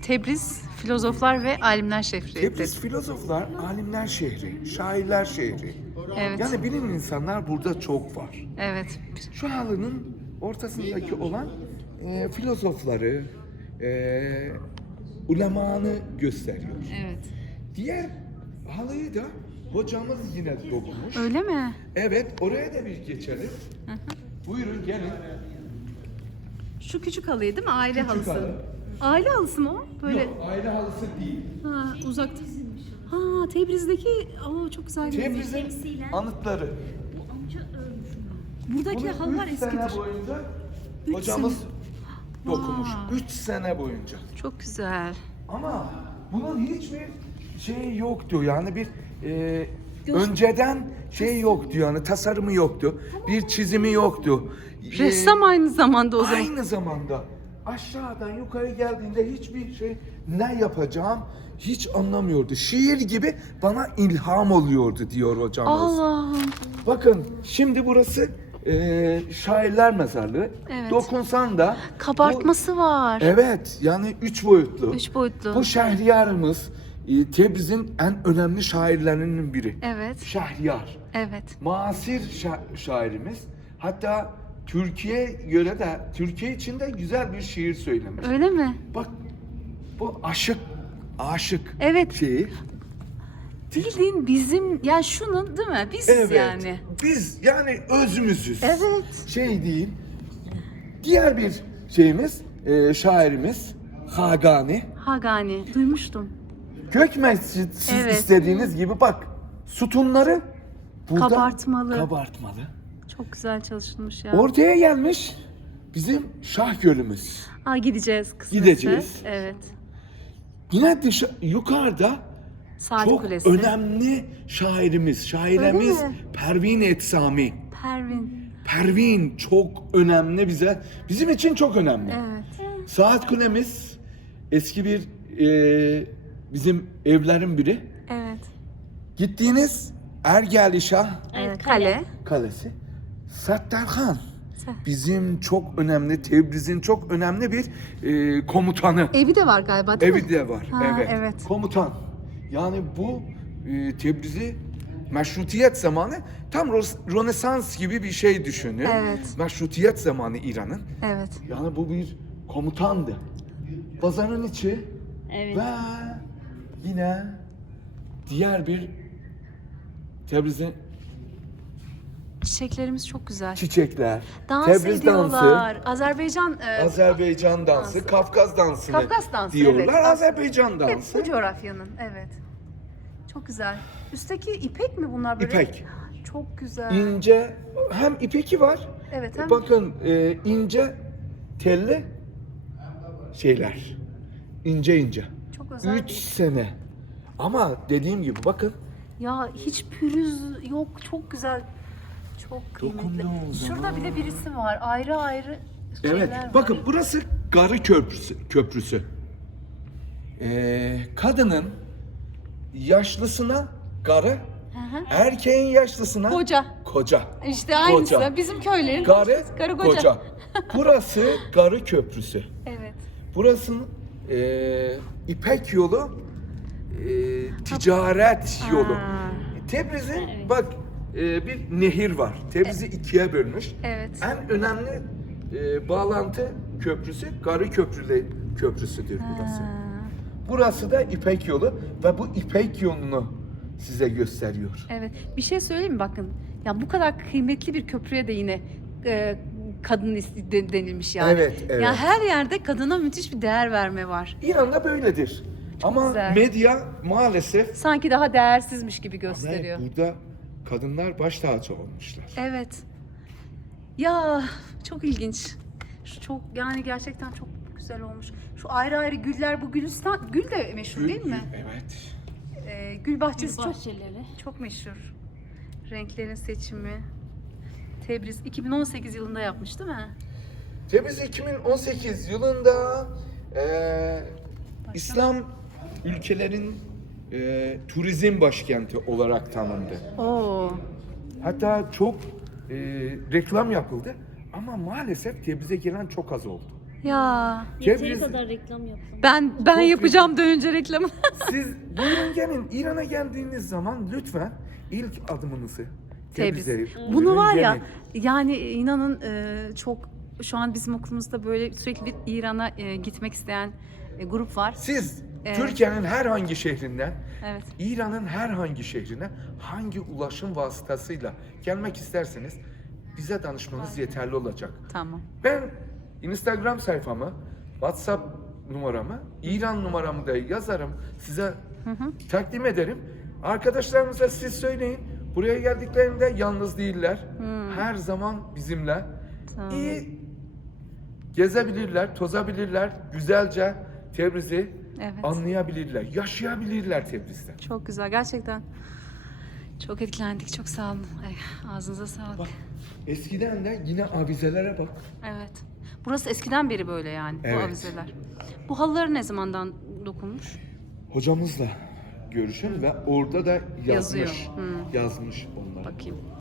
Tebriz Filozoflar ve Alimler Şehri. Tebriz filozoflar, alimler şehri, şairler şehri. Evet. Yani bilim insanlar burada çok var. Evet. Şu halının ortasındaki olan e, filozofları, e, ulemanı gösteriyor. Evet. Diğer halıyı da hocamız yine dokumuş. Öyle mi? Evet, oraya da bir geçelim. Buyurun gelin. Şu küçük halıyı değil mi? Aile Küçük halısı. halı. Aile halısı mı o? Böyle Yok, aile halısı değil. ha, uzakta. Ha, Tebriz'deki o çok güzel. Tebriz'in anıtları. Buradaki Bunu halılar üç sene eskidir. boyunca Üç hocamız sene. dokumuş. Vay. 3 sene boyunca. Çok güzel. Ama bunun hiçbir şey yoktu yani bir e, önceden şey yoktu yani tasarımı yoktu. Bir çizimi yoktu. E, Ressam aynı zamanda o zaman. Aynı zamanda aşağıdan yukarı geldiğinde hiçbir şey ne yapacağım hiç anlamıyordu. Şiir gibi bana ilham oluyordu diyor hocamız. Allah'ım. Bakın şimdi burası e, şairler mezarlığı. Evet. Dokunsan da Kabartması var. bu- evet yani üç boyutlu. Üç boyutlu. Bu Şehriyar'ımız e, Tebriz'in en önemli şairlerinin biri. Evet. Şehriyar. Evet. Masir şa- şairimiz. Hatta Türkiye göre de Türkiye için de güzel bir şiir söylemiş. Öyle mi? Bak bu aşık aşık Evet. şeyi. Bildiğin bizim ya şunun değil mi? Evet. yani. Biz yani özümüzüz. Evet. Şey değil. Diğer bir şeyimiz, e, şairimiz Hagani. Hagani. Duymuştum. Gök Mescid siz Evet. istediğiniz gibi bak sütunları burada Kabartmalı. kabartmalı. Çok güzel çalışılmış ya. Ortaya gelmiş bizim Şah Gölümüz. Aa, gideceğiz kısmetse. Gideceğiz. Evet. Yine dışa, yukarıda Saat çok Kulesi. önemli şairimiz, şairemiz Öyle mi? Pervin Etsami. Pervin. Pervin çok önemli bize. Bizim için çok önemli. Evet. Saat kulemiz eski bir e, bizim evlerin biri. Evet. Gittiğiniz Ergelişah Evet, kale. Kalesi. Sattarhan. Sa- Bizim çok önemli, Tebriz'in çok önemli bir e, komutanı. Evi de var galiba değil Evi mi? de var. Ha, evet. evet. Komutan. Yani bu e, Tebriz'i meşrutiyet zamanı tam Ros- Rönesans gibi bir şey düşünün. Evet. Meşrutiyet zamanı İran'ın. Evet. Yani bu bir komutandı. Pazarın içi Evet. ve yine diğer bir Tebriz'in Çiçeklerimiz çok güzel. çiçekler, Dans Tebriz ediyorlar. Azerbaycan e, Azerbaycan dansı, dansı. Kafkas dansı Kafkas dansı, diyorlar. evet. Azerbaycan dansı. bu coğrafyanın. Evet. Çok güzel. Üstteki ipek mi bunlar böyle? İpek. Çok güzel. İnce hem ipeki var. Evet, hem- Bakın e, ince telli şeyler. İnce ince. Çok özel. 3 sene. Ama dediğim gibi bakın Ya hiç pürüz yok. Çok güzel. Çok kıymetli. Şurada zaman- bir de birisi var. Ayrı ayrı şeyler Evet. var. Bakın burası Garı Köprüsü. köprüsü. Ee, kadının yaşlısına garı, hı. erkeğin yaşlısına Koca. koca. İşte aynısı. Koca. Bizim köylerin Garı, karı koca. koca. Burası Garı Köprüsü. Evet. Burasının e, İpek yolu e, ticaret yolu. Aa, Tebriz'in bak e, bir nehir var. Tebriz'i ikiye bölmüş. Evet. En önemli e, bağlantı köprüsü Garı Köprülü Köprüsüdür burası. Ha. Burası da İpek yolu ve bu İpek yolunu size gösteriyor. Evet. Bir şey söyleyeyim mi? Bakın. Ya bu kadar kıymetli bir köprüye de yine e, kadın is- de- denilmiş yani. Evet, evet. Ya her yerde kadına müthiş bir değer verme var. İran'da böyledir. Ama güzel. medya maalesef Sanki daha değersizmiş gibi gösteriyor. burada kadınlar baş tacı olmuşlar. Evet. Ya çok ilginç. Şu çok yani gerçekten çok güzel olmuş. Şu ayrı ayrı güller bu gülistan gül de meşhur değil mi? Evet. Ee, gül bahçesi çok bahçeleri. çok meşhur. Renklerin seçimi. Tebriz 2018 yılında yapmış değil mi? Tebriz 2018 yılında eee, İslam ülkelerin eee, turizm başkenti olarak tanındı. Oo. Hatta çok eee, reklam yapıldı ama maalesef Tebriz'e gelen çok az oldu. Ya Yeteri kadar reklam yaptım. ben ben Çok yapacağım dönünce reklamı. Siz buyurun gelin İran'a geldiğiniz zaman lütfen ilk adımınızı Tebriz. Tebriz'e Bunu buyurun var ya gelin. yani inanın e, çok şu an bizim okulumuzda böyle sürekli bir İran'a e, gitmek isteyen e, grup var. Siz Evet. Türkiye'nin herhangi şehrinden Evet. İran'ın herhangi şehrine hangi ulaşım vasıtasıyla gelmek isterseniz bize danışmanız yeterli olacak. Tamam. Ben Instagram sayfamı, WhatsApp numaramı, İran numaramı da yazarım. Size takdim ederim. Arkadaşlarımıza siz söyleyin. Buraya geldiklerinde yalnız değiller. Her zaman bizimle. Tamam. İyi gezebilirler, tozabilirler. Güzelce Tebriz'i Evet. anlayabilirler. Yaşayabilirler Tebriz'de. Çok güzel gerçekten. Çok etkilendik. Çok sağ olun. Ay, ağzınıza sağlık. Bak eskiden de yine avizelere bak. Evet. Burası eskiden beri böyle yani bu Evet. avizeler. Bu halıları ne zamandan dokunmuş? Hocamızla görüşün ve orada da yazmış. Yazıyor. Yazmış onlar. Bakayım.